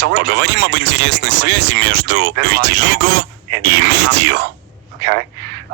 Поговорим об интересной связи между витилиго и медью.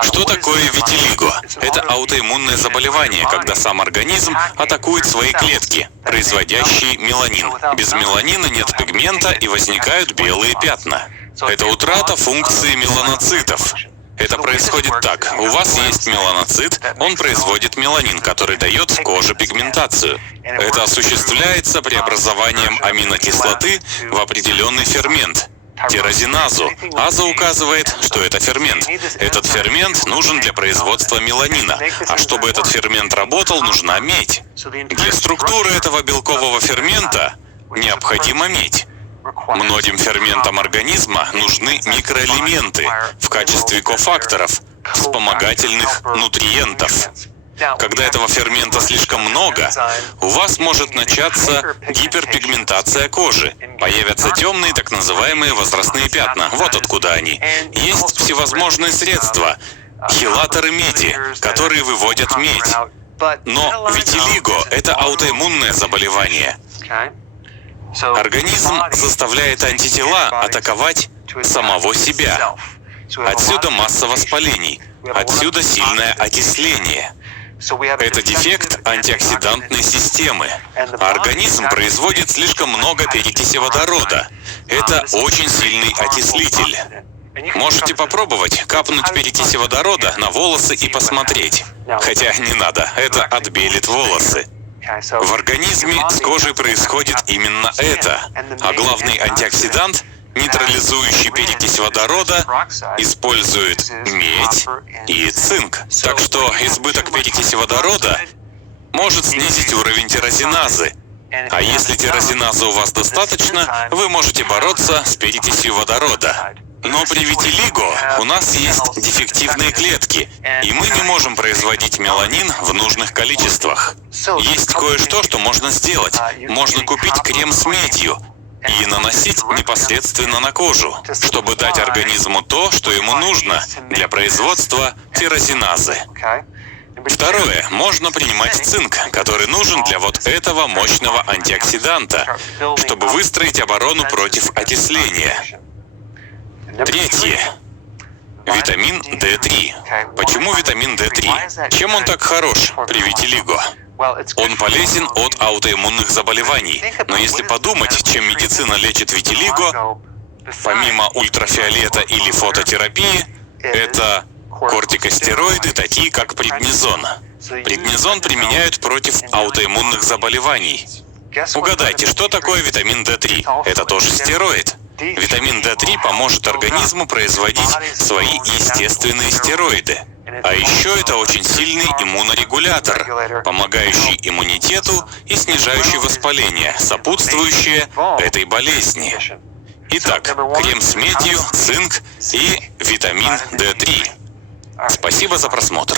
Что такое витилиго? Это аутоиммунное заболевание, когда сам организм атакует свои клетки, производящие меланин. Без меланина нет пигмента и возникают белые пятна. Это утрата функции меланоцитов. Это происходит так. У вас есть меланоцит, он производит меланин, который дает коже пигментацию. Это осуществляется преобразованием аминокислоты в определенный фермент – тирозиназу. Аза указывает, что это фермент. Этот фермент нужен для производства меланина, а чтобы этот фермент работал, нужна медь. Для структуры этого белкового фермента необходима медь. Многим ферментам организма нужны микроэлементы в качестве кофакторов, вспомогательных нутриентов. Когда этого фермента слишком много, у вас может начаться гиперпигментация кожи. Появятся темные так называемые возрастные пятна. Вот откуда они. Есть всевозможные средства, хелаторы меди, которые выводят медь. Но витилиго — это аутоиммунное заболевание. Организм заставляет антитела атаковать самого себя. Отсюда масса воспалений, отсюда сильное окисление. Это дефект антиоксидантной системы. Организм производит слишком много перекиси водорода. Это очень сильный окислитель. Можете попробовать капнуть перекиси водорода на волосы и посмотреть. Хотя не надо, это отбелит волосы. В организме с кожей происходит именно это, а главный антиоксидант, нейтрализующий перекись водорода, использует медь и цинк. Так что избыток перекиси водорода может снизить уровень тирозиназы. А если тирозиназы у вас достаточно, вы можете бороться с перекисью водорода. Но при витилиго у нас есть дефективные клетки, и мы не можем производить меланин в нужных количествах. Есть кое-что, что можно сделать. Можно купить крем с медью и наносить непосредственно на кожу, чтобы дать организму то, что ему нужно для производства тирозиназы. Второе. Можно принимать цинк, который нужен для вот этого мощного антиоксиданта, чтобы выстроить оборону против окисления. Третье. Витамин D3. Почему витамин D3? Чем он так хорош при витилиго? Он полезен от аутоиммунных заболеваний. Но если подумать, чем медицина лечит витилиго, помимо ультрафиолета или фототерапии, это кортикостероиды, такие как преднизон. Преднизон применяют против аутоиммунных заболеваний. Угадайте, что такое витамин D3? Это тоже стероид. Витамин D3 поможет организму производить свои естественные стероиды. А еще это очень сильный иммунорегулятор, помогающий иммунитету и снижающий воспаление, сопутствующее этой болезни. Итак, крем с медью, цинк и витамин D3. Спасибо за просмотр.